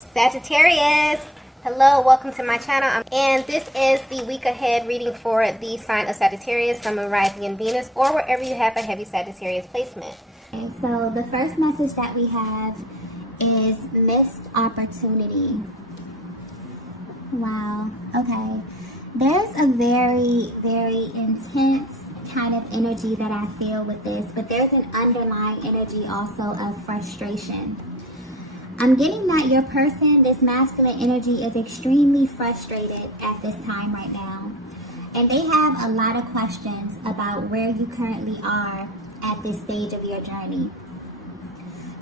Sagittarius, hello, welcome to my channel, and this is the week ahead reading for the sign of Sagittarius, Sun, Moon, Rising, and Venus, or wherever you have a heavy Sagittarius placement. Okay, so the first message that we have is missed opportunity. Wow, okay. There's a very, very intense kind of energy that I feel with this, but there's an underlying energy also of frustration. I'm getting that your person, this masculine energy, is extremely frustrated at this time right now. And they have a lot of questions about where you currently are at this stage of your journey.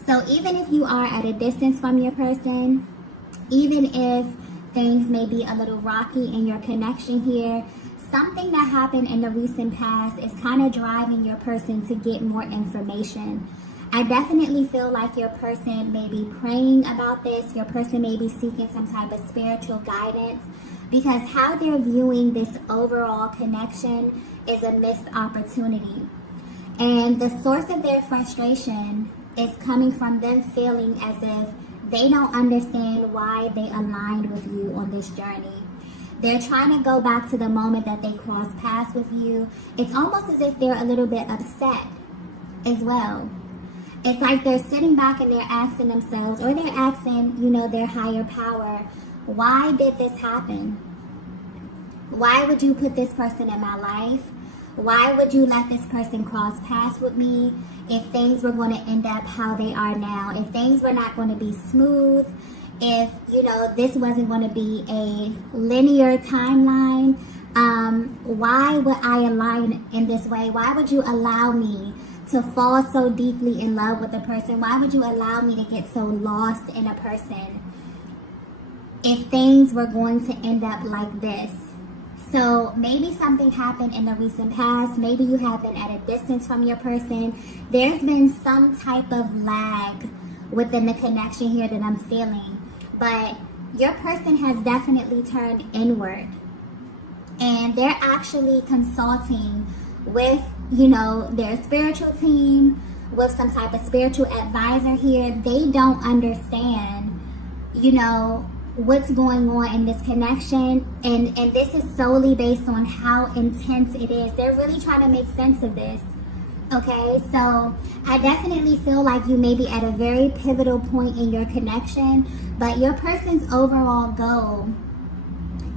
So even if you are at a distance from your person, even if things may be a little rocky in your connection here, something that happened in the recent past is kind of driving your person to get more information. I definitely feel like your person may be praying about this. Your person may be seeking some type of spiritual guidance, because how they're viewing this overall connection is a missed opportunity. And the source of their frustration is coming from them feeling as if they don't understand why they aligned with you on this journey. They're trying to go back to the moment that they crossed paths with you. It's almost as if they're a little bit upset as well. It's like they're sitting back and they're asking themselves, or they're asking, their higher power, why did this happen? Why would you put this person in my life? Why would you let this person cross paths with me if things were going to end up how they are now? If things were not going to be smooth, if, this wasn't going to be a linear timeline, why would I align in this way? Why would you allow me to fall so deeply in love with a person? Why would you allow me to get so lost in a person if things were going to end up like this? So maybe something happened in the recent past. Maybe you have been at a distance from your person. There's been some type of lag within the connection here that I'm feeling. But your person has definitely turned inward. And they're actually consulting with their spiritual team, with some type of spiritual advisor here. They don't understand, what's going on in this connection. And this is solely based on how intense it is. They're really trying to make sense of this. Okay, so I definitely feel like you may be at a very pivotal point in your connection, but your person's overall goal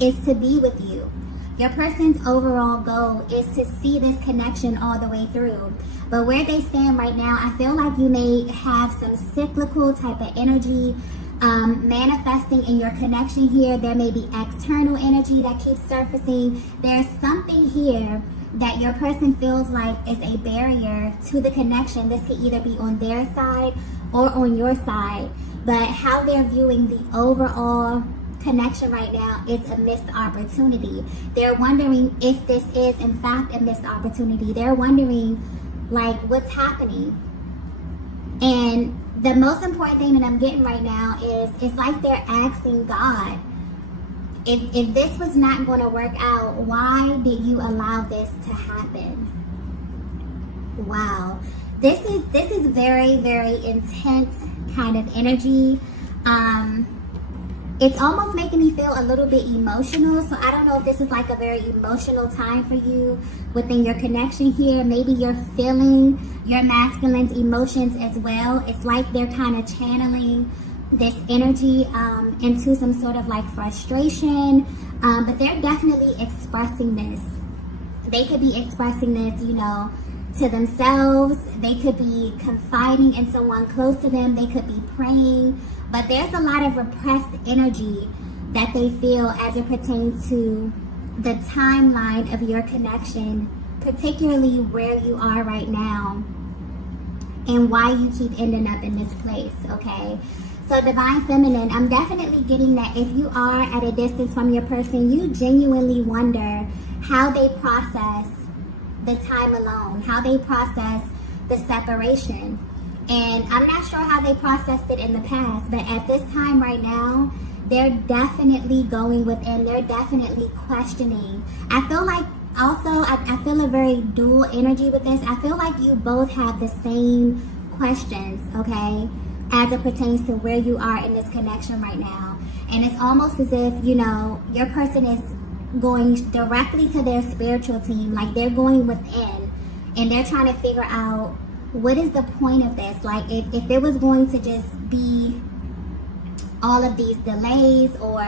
is to be with you. Your person's overall goal is to see this connection all the way through. But where they stand right now, I feel like you may have some cyclical type of energy manifesting in your connection here. There may be external energy that keeps surfacing. There's something here that your person feels like is a barrier to the connection. This could either be on their side or on your side. But how they're viewing the overall connection right now is a missed opportunity. They're wondering if this is in fact a missed opportunity. They're wondering what's happening. And the most important thing that I'm getting right now is it's like they're asking God, if this was not going to work out, why did you allow this to happen? Wow, this is very, very intense kind of energy. It's almost making me feel a little bit emotional. So I don't know if this is like a very emotional time for you within your connection here. Maybe you're feeling your masculine's emotions as well. It's like they're kind of channeling this energy into some sort of frustration. But they're definitely expressing this. They could be expressing this, to themselves. They could be confiding in someone close to them. They could be praying. But there's a lot of repressed energy that they feel as it pertains to the timeline of your connection, particularly where you are right now and why you keep ending up in this place, okay? So Divine Feminine, I'm definitely getting that if you are at a distance from your person, you genuinely wonder how they process the time alone, how they process the separation. And I'm not sure how they processed it in the past, but at this time right now, they're definitely going within. They're definitely questioning. I feel like also, I feel a very dual energy with this. I feel like you both have the same questions, okay? as it pertains to where you are in this connection right now. And it's almost as if, you know, your person is going directly to their spiritual team, like they're going within and they're trying to figure out what is the point of this. Like if it was going to just be all of these delays or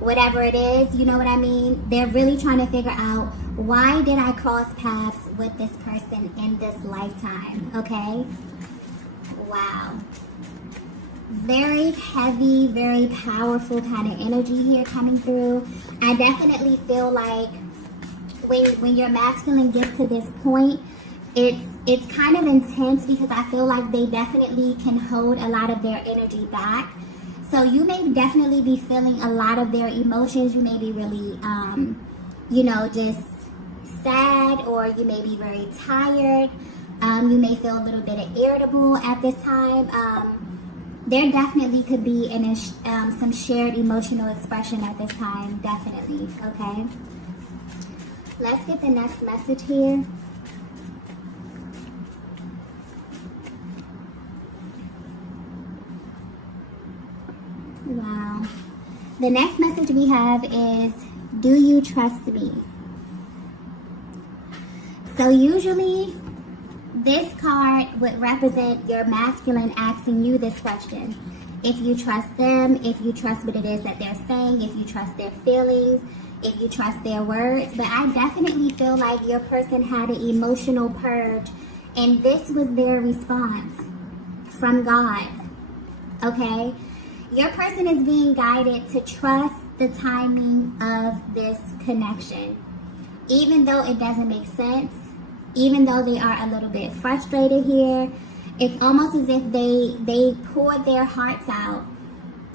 whatever it is, you know what I mean? They're really trying to figure out, why did I cross paths with this person in this lifetime? Okay. Wow. Very heavy, very powerful kind of energy here coming through. I definitely feel like when your masculine gets to this point, it's kind of intense, because I feel like they definitely can hold a lot of their energy back. So you may definitely be feeling a lot of their emotions. You may be really, you know, just sad, or you may be very tired. You may feel a little bit irritable at this time. There definitely could be some shared emotional expression at this time, definitely, okay? Let's get the next message here. Wow. The next message we have is, do you trust me? So usually, this card would represent your masculine asking you this question. If you trust them, if you trust what it is that they're saying, if you trust their feelings, if you trust their words. But I definitely feel like your person had an emotional purge, and this was their response from God. Okay? Your person is being guided to trust the timing of this connection. Even though it doesn't make sense, even though they are a little bit frustrated here, it's almost as if they poured their hearts out,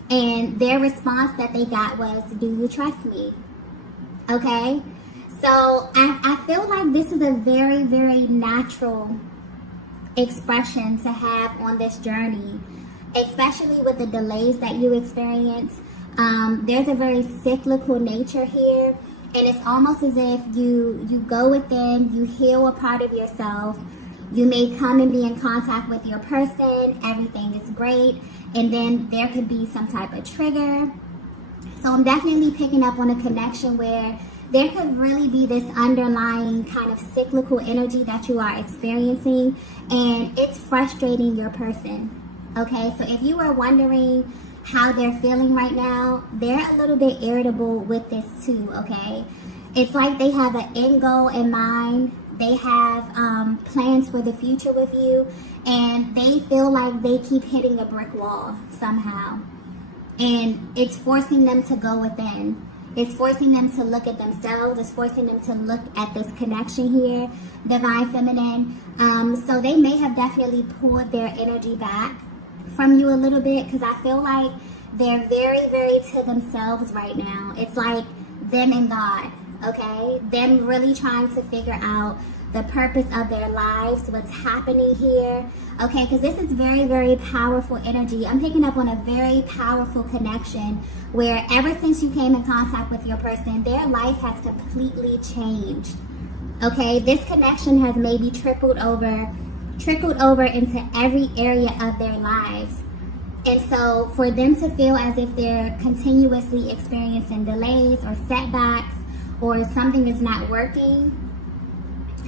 and their response that they got was, do you trust me? Okay? So I feel like this is a very, very natural expression to have on this journey, especially with the delays that you experience. There's a very cyclical nature here. And it's almost as if you go within, you heal a part of yourself. You may come and be in contact with your person. Everything is great. And then there could be some type of trigger. So I'm definitely picking up on a connection where there could really be this underlying kind of cyclical energy that you are experiencing. And it's frustrating your person. Okay, so if you were wondering how they're feeling right now, they're a little bit irritable with this too, okay? It's like they have an end goal in mind. They have plans for the future with you, and they feel like they keep hitting a brick wall somehow. And it's forcing them to go within. It's forcing them to look at themselves. It's forcing them to look at this connection here, divine feminine. So they may have definitely pulled their energy back from you a little bit, because I feel like they're very, very to themselves right now. It's like them and God, okay? Them really trying to figure out the purpose of their lives, what's happening here, okay? Because this is very, very powerful energy. I'm picking up on a very powerful connection where ever since you came in contact with your person, their life has completely changed, okay? This connection has maybe trickled over into every area of their lives. And so for them to feel as if they're continuously experiencing delays or setbacks, or something is not working,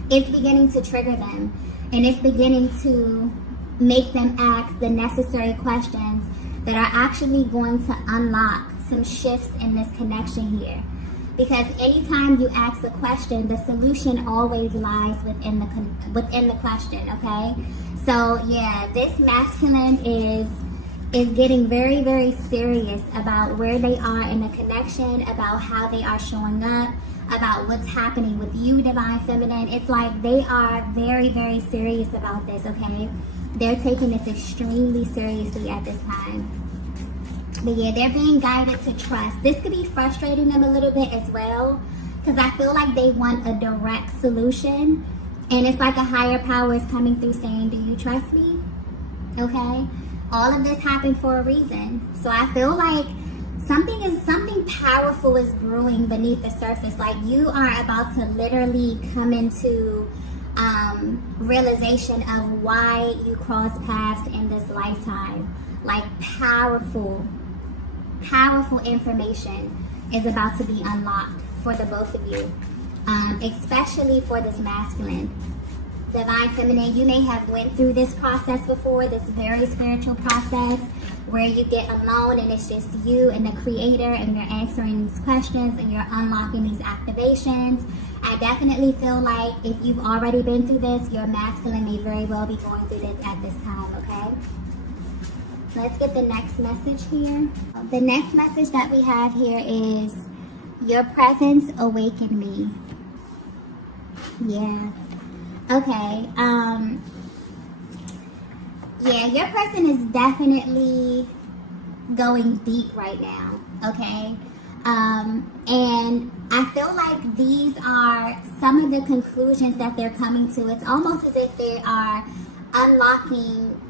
it's beginning to trigger them. And it's beginning to make them ask the necessary questions that are actually going to unlock some shifts in this connection here. Because anytime you ask a question, the solution always lies within the question, okay? So yeah, this masculine is getting very, very serious about where they are in the connection, about how they are showing up, about what's happening with you, divine feminine. It's like they are very, very serious about this, okay? They're taking this extremely seriously at this time. But yeah, they're being guided to trust. This could be frustrating them a little bit as well, because I feel like they want a direct solution. And it's like a higher power is coming through saying, do you trust me? Okay? All of this happened for a reason. So I feel like something powerful is brewing beneath the surface. Like you are about to literally come into realization of why you cross paths in this lifetime. like powerful information is about to be unlocked for the both of you, especially for this masculine. Divine feminine, you may have went through this process before, this very spiritual process where you get alone and it's just you and the creator and you're answering these questions and you're unlocking these activations. I definitely feel like if you've already been through this, your masculine may very well be going through this at this time, okay? Let's get the next message here. The next message that we have here is, your presence awakened me. Yeah. Okay. Yeah, your person is definitely going deep right now, okay? And I feel like these are some of the conclusions that they're coming to. It's almost as if they are unlocking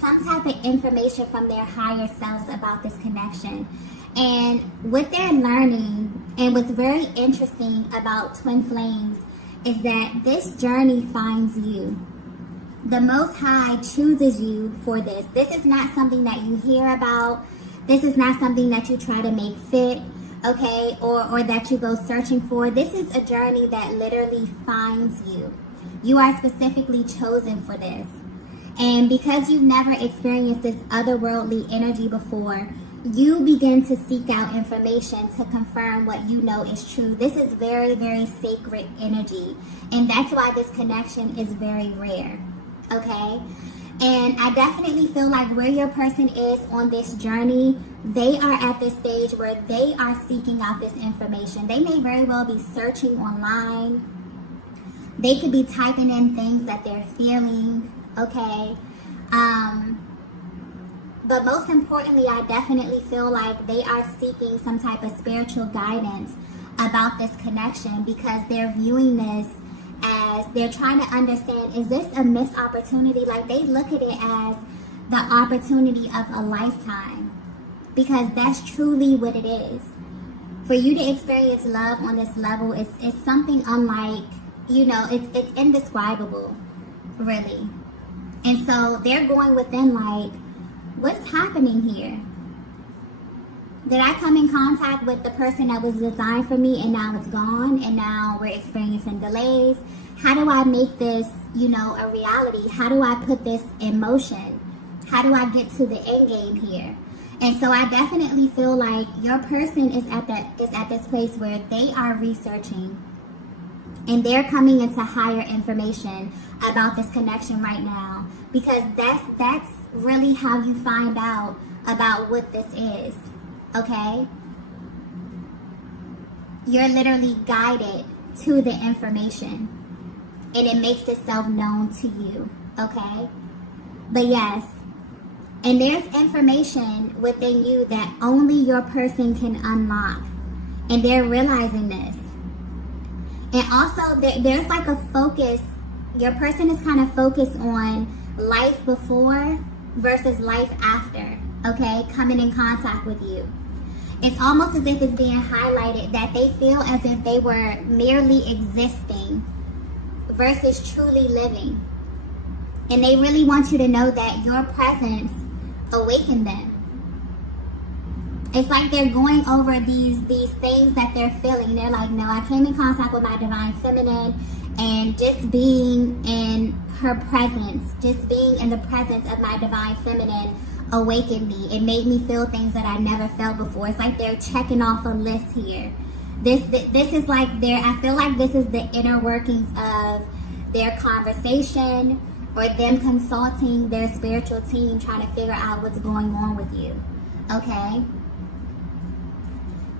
some type of information from their higher selves about this connection. And what they're learning, and what's very interesting about twin flames, is that this journey finds you. The Most High chooses you for this. This is not something that you hear about. This is not something that you try to make fit, okay, or that you go searching for. This is a journey that literally finds you. You are specifically chosen for this. And because you've never experienced this otherworldly energy before, you begin to seek out information to confirm what you know is true. This is very, very sacred energy. And that's why this connection is very rare. Okay? And I definitely feel like where your person is on this journey, they are at this stage where they are seeking out this information. They may very well be searching online. They could be typing in things that they're feeling. Okay? But most importantly, I definitely feel like they are seeking some type of spiritual guidance about this connection, because they're viewing this as, they're trying to understand, is this a missed opportunity? Like, they look at it as the opportunity of a lifetime, because that's truly what it is. For you to experience love on this level, it's something unlike, it's indescribable, really. And so they're going within like, what's happening here? Did I come in contact with the person that was designed for me and now it's gone and now we're experiencing delays? How do I make this, a reality? How do I put this in motion? How do I get to the end game here? And so I definitely feel like your person is at this place where they are researching and they're coming into higher information about this connection right now, because that's really how you find out about what this is, okay? You're literally guided to the information and it makes itself known to you, okay? But yes, and there's information within you that only your person can unlock, and they're realizing this. And also there's like a focus, your person is kind of focused on life before versus life after, okay, coming in contact with you. It's almost as if it's being highlighted that they feel as if they were merely existing versus truly living. And they really want you to know that your presence awakened them. It's like they're going over these things that they're feeling. They're like, no, I came in contact with my divine feminine, and just being in her presence, just being in the presence of my divine feminine awakened me. It made me feel things that I never felt before. It's like they're checking off a list here. This is like I feel like this is the inner workings of their conversation, or them consulting their spiritual team trying to figure out what's going on with you, okay?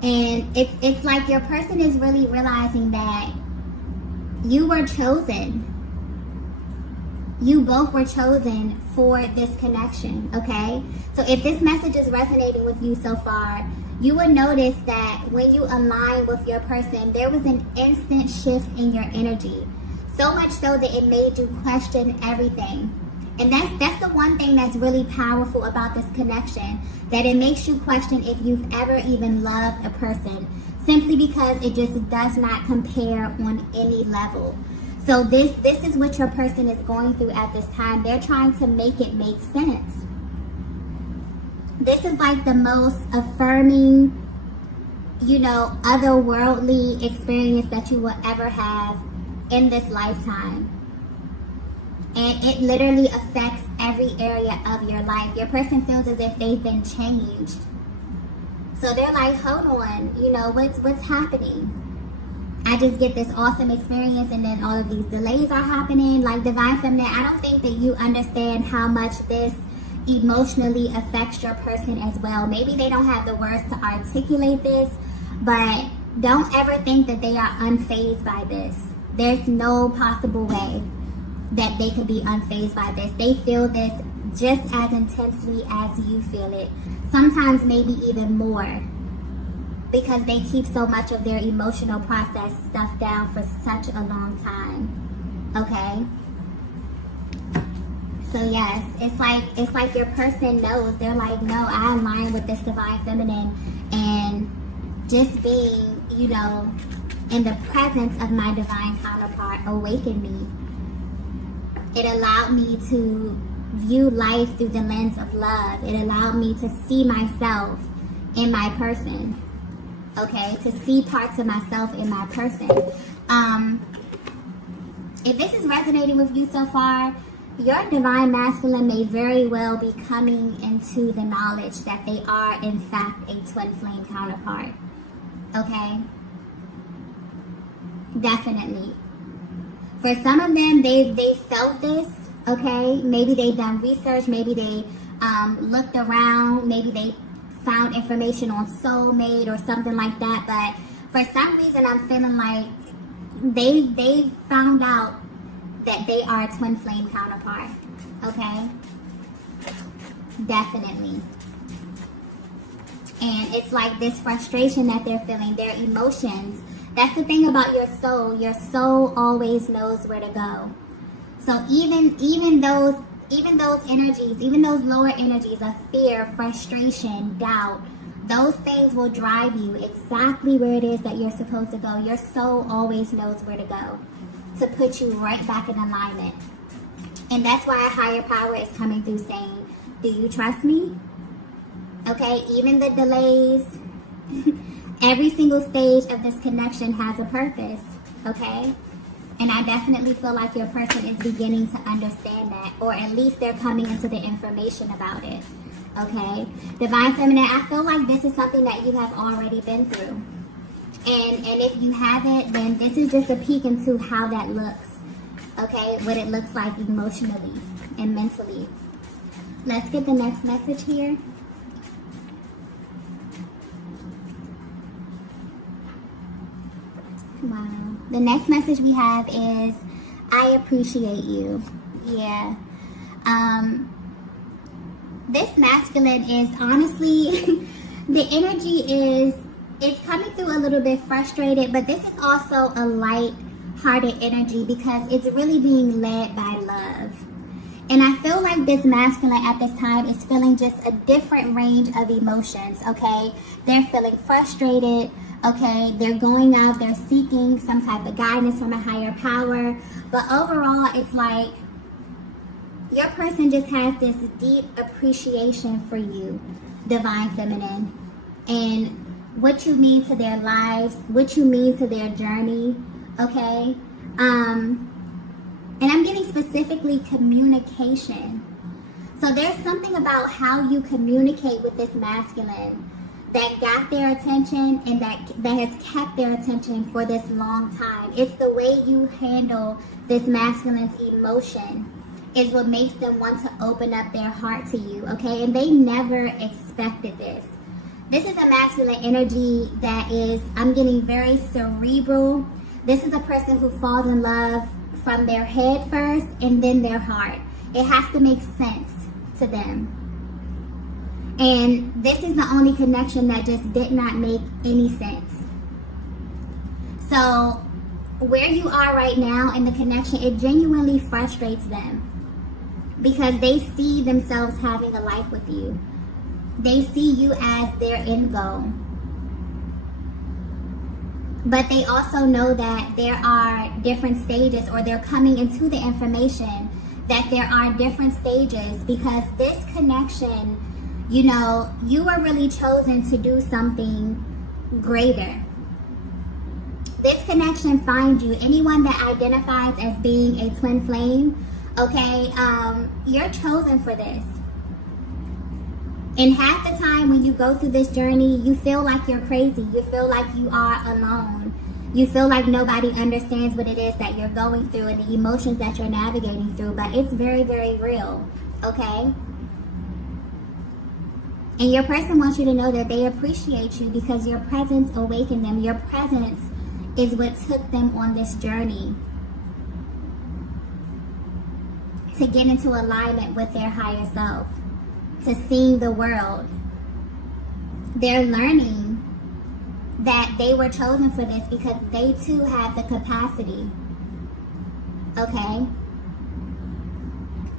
And it's like your person is really realizing that you were chosen. You both were chosen for this connection, okay? So if this message is resonating with you so far, you will notice that when you align with your person, there was an instant shift in your energy. So much so that it made you question everything. And that's the one thing that's really powerful about this connection, that it makes you question if you've ever even loved a person, simply because it just does not compare on any level. So this is what your person is going through at this time. They're trying to make it make sense. This is like the most affirming, you know, otherworldly experience that you will ever have in this lifetime. And it literally affects every area of your life. Your person feels as if they've been changed. So they're like, hold on, you know, what's happening? I just get this awesome experience and then all of these delays are happening. Like, Divine Feminine, I don't think that you understand how much this emotionally affects your person as well. Maybe they don't have the words to articulate this, but don't ever think that they are unfazed by this. There's no possible way that they could be unfazed by this. They feel this just as intensely as you feel it. Sometimes maybe even more, because they keep so much of their emotional process stuff down for such a long time. Okay? So yes, it's like your person knows. They're like, no, I align with this Divine Feminine, and just being, you know, in the presence of my divine counterpart awakened me. It allowed me to view life through the lens of love. It allowed me to see myself in my person. Okay, to see parts of myself in my person. If this is resonating with you so far, your divine masculine may very well be coming into the knowledge that they are in fact a twin flame counterpart. Okay? Definitely. For some of them, they felt this. Okay? Maybe they've done research. Maybe they looked around. Maybe they found information on soulmate or something like that. But for some reason, I'm feeling like they found out that they are a twin flame counterpart. Okay? Definitely. And it's like this frustration that they're feeling, their emotions. That's the thing about your soul. Your soul always knows where to go. So even those energies, even those lower energies of fear, frustration, doubt, those things will drive you exactly where it is that you're supposed to go. Your soul always knows where to go to put you right back in alignment. And that's why a higher power is coming through saying, do you trust me? Okay, even the delays, every single stage of this connection has a purpose. Okay? And I definitely feel like your person is beginning to understand that, or at least they're coming into the information about it. Okay? Divine Feminine, I feel like this is something that you have already been through. And if you haven't, then this is just a peek into how that looks. Okay? What it looks like emotionally and mentally. Let's get the next message here. Wow. The next message we have is, I appreciate you. Yeah. This masculine is honestly, the energy is, it's coming through a little bit frustrated, but this is also a light-hearted energy because it's really being led by love. And I feel like this masculine at this time is feeling just a different range of emotions, okay? They're feeling frustrated, okay? They're going out, they're seeking some type of guidance from a higher power. But overall, it's like your person just has this deep appreciation for you, Divine Feminine, and what you mean to their lives, what you mean to their journey, okay? And I'm getting specifically communication. So there's something about how you communicate with this masculine that got their attention and that has kept their attention for this long time. It's the way you handle this masculine's emotion is what makes them want to open up their heart to you, okay? And they never expected this. This is a masculine energy that is, I'm getting very cerebral. This is a person who falls in love from their head first and then their heart. It has to make sense to them. And this is the only connection that just did not make any sense. So where you are right now in the connection, it genuinely frustrates them because they see themselves having a life with you. They see you as their end goal. But they also know that there are different stages, or they're coming into the information that there are different stages because this connection You know, you were really chosen to do something greater. This connection finds you. Anyone that identifies as being a twin flame, okay, you're chosen for this. And half the time when you go through this journey, you feel like you're crazy. You feel like you are alone. You feel like nobody understands what it is that you're going through and the emotions that you're navigating through. But it's very, very real, okay? And your person wants you to know that they appreciate you because your presence awakened them. Your presence is what took them on this journey to get into alignment with their higher self, to seeing the world. They're learning that they were chosen for this because they too have the capacity. Okay?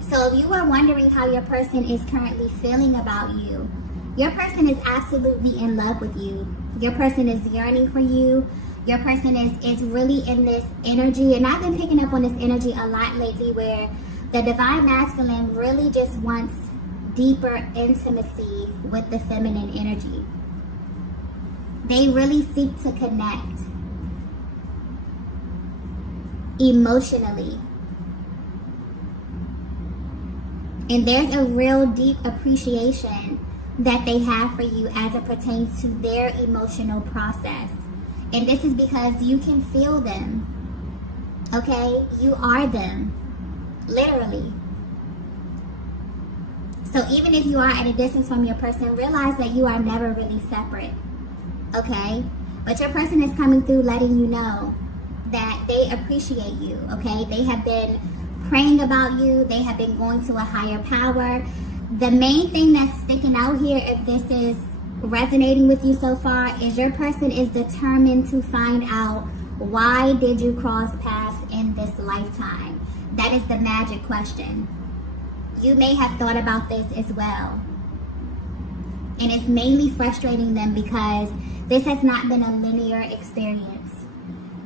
So if you are wondering how your person is currently feeling about you, your person is absolutely in love with you. Your person is yearning for you. Your person is really in this energy. And I've been picking up on this energy a lot lately where the divine masculine really just wants deeper intimacy with the feminine energy. They really seek to connect emotionally. And there's a real deep appreciation that they have for you as it pertains to their emotional process. And this is because you can feel them. Okay? You are them. Literally. So even if you are at a distance from your person, realize that you are never really separate. Okay? But your person is coming through letting you know that they appreciate you. Okay? They have been praying about you. They have been going to a higher power. The main thing that's sticking out here, if this is resonating with you so far, is your person is determined to find out, why did you cross paths in this lifetime? That is the magic question. You may have thought about this as well. And it's mainly frustrating them because this has not been a linear experience.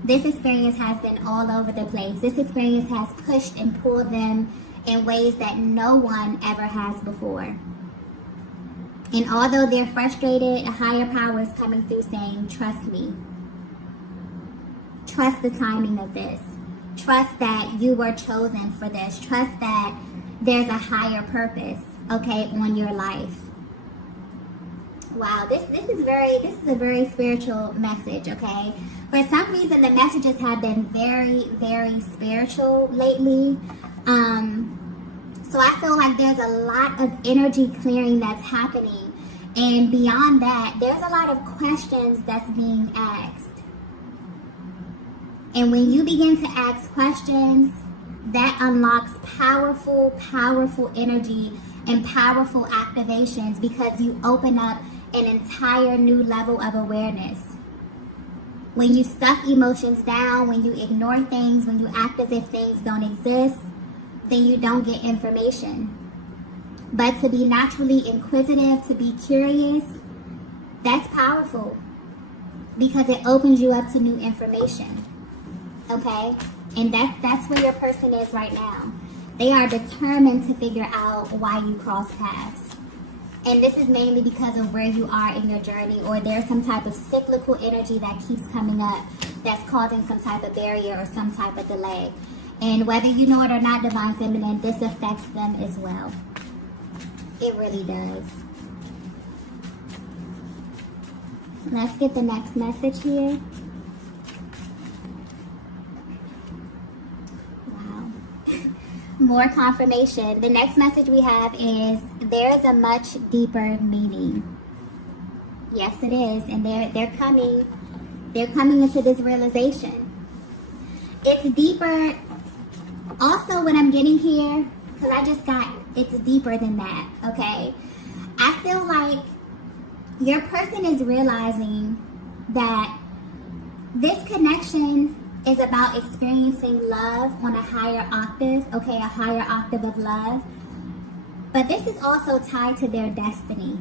This experience has been all over the place. This experience has pushed and pulled them in ways that no one ever has before. And although they're frustrated, a higher power is coming through saying, trust me. Trust the timing of this. Trust that you were chosen for this. Trust that there's a higher purpose, okay, on your life. Wow, this is a very spiritual message, okay? For some reason, the messages have been very, very spiritual lately. So I feel like there's a lot of energy clearing that's happening. And beyond that, there's a lot of questions that's being asked. And when you begin to ask questions, that unlocks powerful, powerful energy and powerful activations because you open up an entire new level of awareness. When you stuff emotions down, when you ignore things, when you act as if things don't exist, then you don't get information. But to be naturally inquisitive, to be curious, that's powerful because it opens you up to new information. Okay? And that's where your person is right now. They are determined to figure out why you cross paths. And this is mainly because of where you are in your journey, or there's some type of cyclical energy that keeps coming up that's causing some type of barrier or some type of delay. And whether you know it or not, Divine Feminine, this affects them as well. It really does. Let's get the next message here. Wow. More confirmation. The next message we have is, there's a much deeper meaning. Yes, it is. And they're coming into this realization. It's deeper. Also, what I'm getting here, because I just got, it's deeper than that, okay? I feel like your person is realizing that this connection is about experiencing love on a higher octave, okay, a higher octave of love. But this is also tied to their destiny,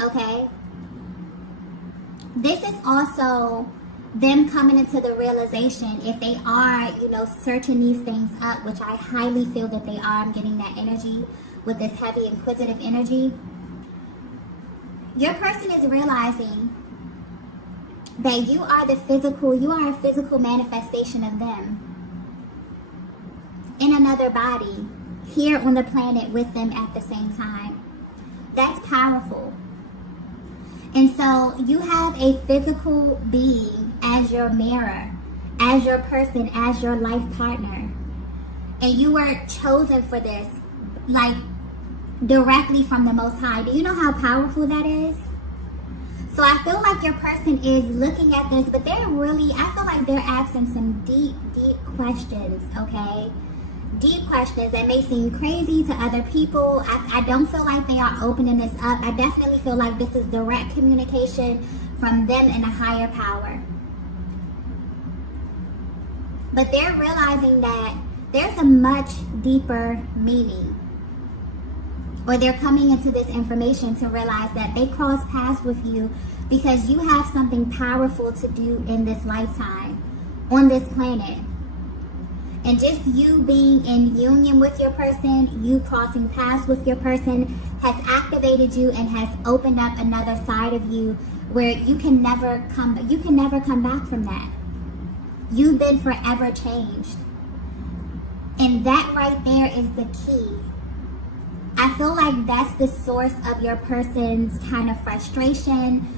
okay? This is also them coming into the realization, if they are, searching these things up, which I highly feel that they are. I'm getting that energy with this heavy inquisitive energy. Your person is realizing that you are a physical manifestation of them in another body here on the planet with them at the same time. That's powerful. And so you have a physical being as your mirror, as your person, as your life partner. And you were chosen for this, like directly from the Most High. Do you know how powerful that is? So I feel like your person is looking at this, but I feel like they're asking some deep, deep questions, okay? Deep questions that may seem crazy to other people. I don't feel like they are opening this up. I definitely feel like this is direct communication from them and a higher power. But they're realizing that there's a much deeper meaning. Or they're coming into this information to realize that they cross paths with you because you have something powerful to do in this lifetime, on this planet. And just you being in union with your person, you crossing paths with your person, has activated you and has opened up another side of you where you can never come back from that. You've been forever changed. And that right there is the key. I feel like that's the source of your person's kind of frustration,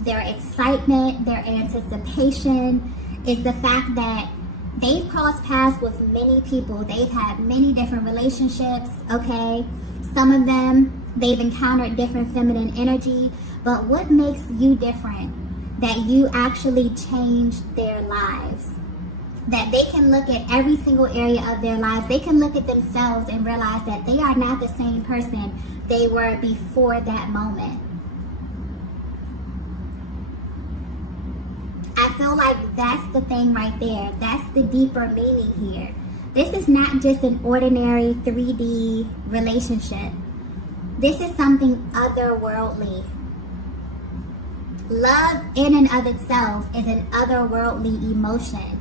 their excitement, their anticipation, is the fact that they've crossed paths with many people. They've had many different relationships, okay? Some of them, they've encountered different feminine energy. But what makes you different? That you actually changed their lives. That they can look at every single area of their lives. They can look at themselves and realize that they are not the same person they were before that moment. I feel like that's the thing right there. That's the deeper meaning here. This is not just an ordinary 3D relationship. This is something otherworldly. Love in and of itself is an otherworldly emotion.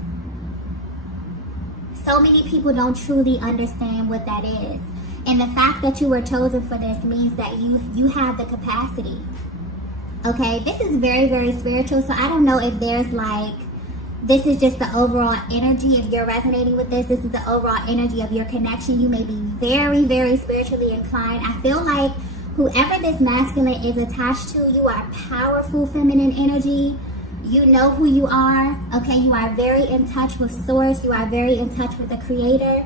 So many people don't truly understand what that is. And the fact that you were chosen for this means that you have the capacity. Okay, this is very, very spiritual. So I don't know if there's like, this is just the overall energy. If you're resonating with this, this is the overall energy of your connection. You may be very, very spiritually inclined. I feel like whoever this masculine is attached to, you are powerful feminine energy. You know who you are, okay? You are very in touch with source. You are very in touch with the creator.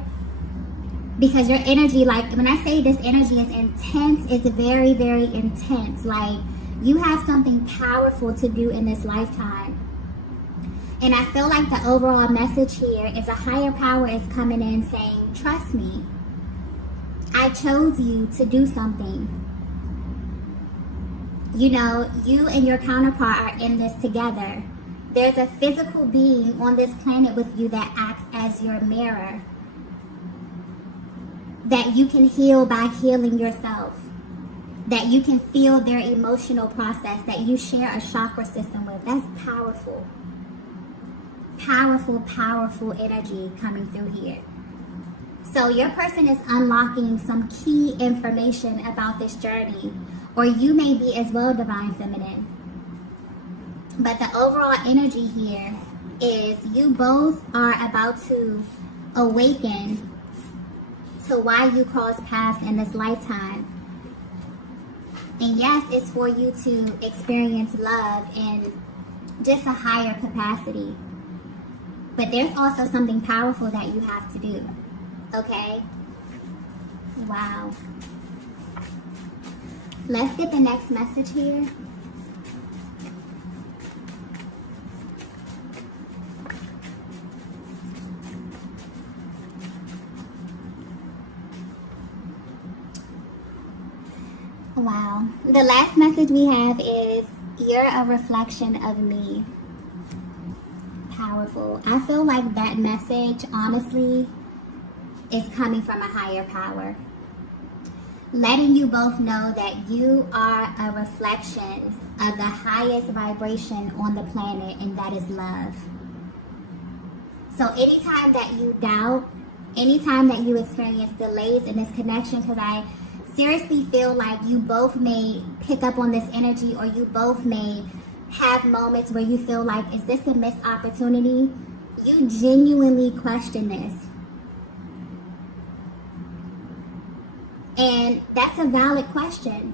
Because your energy, like when I say this energy is intense, it's very, very intense. Like you have something powerful to do in this lifetime. And I feel like the overall message here is a higher power is coming in saying, trust me. I chose you to do something. You know, you and your counterpart are in this together. There's a physical being on this planet with you that acts as your mirror. That you can heal by healing yourself. That you can feel their emotional process. That you share a chakra system with. That's powerful. Powerful, powerful energy coming through here. So your person is unlocking some key information about this journey. Or you may be as well divine feminine. But the overall energy here is you both are about to awaken to why you cross paths in this lifetime. And yes, it's for you to experience love in just a higher capacity. But there's also something powerful that you have to do. Okay? Wow. Let's get the next message here. Wow. The last message we have is, you're a reflection of me. Powerful. I feel like that message, honestly, is coming from a higher power. Letting you both know that you are a reflection of the highest vibration on the planet, and that is love. So anytime that you doubt, anytime that you experience delays in this connection, because I seriously feel like you both may pick up on this energy, or you both may have moments where you feel like, is this a missed opportunity? You genuinely question this. And that's a valid question.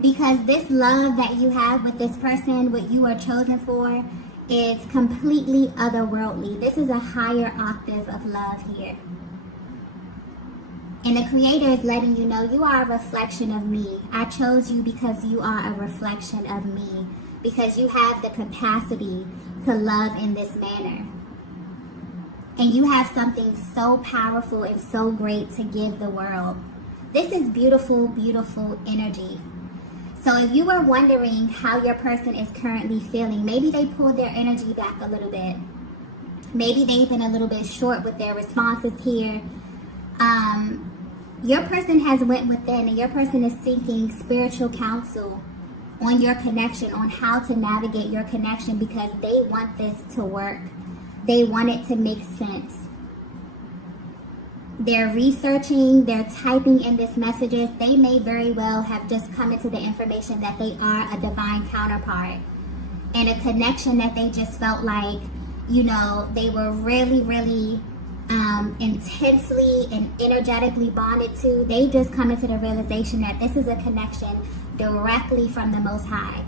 Because this love that you have with this person, what you are chosen for, is completely otherworldly. This is a higher octave of love here. And the Creator is letting you know you are a reflection of me. I chose you because you are a reflection of me. Because you have the capacity to love in this manner. And you have something so powerful and so great to give the world. This is beautiful, beautiful energy. So if you were wondering how your person is currently feeling, maybe they pulled their energy back a little bit. Maybe they've been a little bit short with their responses here. Your person has went within, and your person is seeking spiritual counsel on your connection, on how to navigate your connection, because they want this to work. They want it to make sense. They're researching, they're typing in these messages. They may very well have just come into the information that they are a divine counterpart, and a connection that they just felt like, you know, they were really, really intensely and energetically bonded to. They just come into the realization that this is a connection directly from the Most High.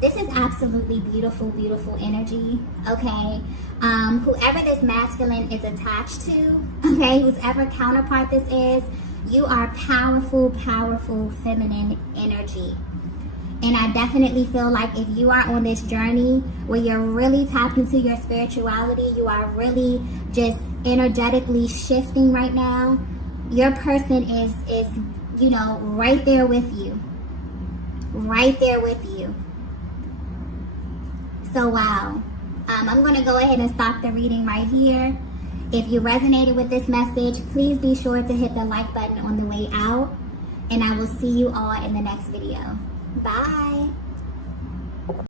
This is absolutely beautiful, beautiful energy, okay? Whoever this masculine is attached to, okay, whoever counterpart this is, you are powerful, powerful feminine energy. And I definitely feel like if you are on this journey where you're really tapped into your spirituality, you are really just energetically shifting right now, your person is you know, right there with you. Right there with you. So wow. I'm going to go ahead and stop the reading right here. If you resonated with this message, please be sure to hit the like button on the way out. And I will see you all in the next video. Bye.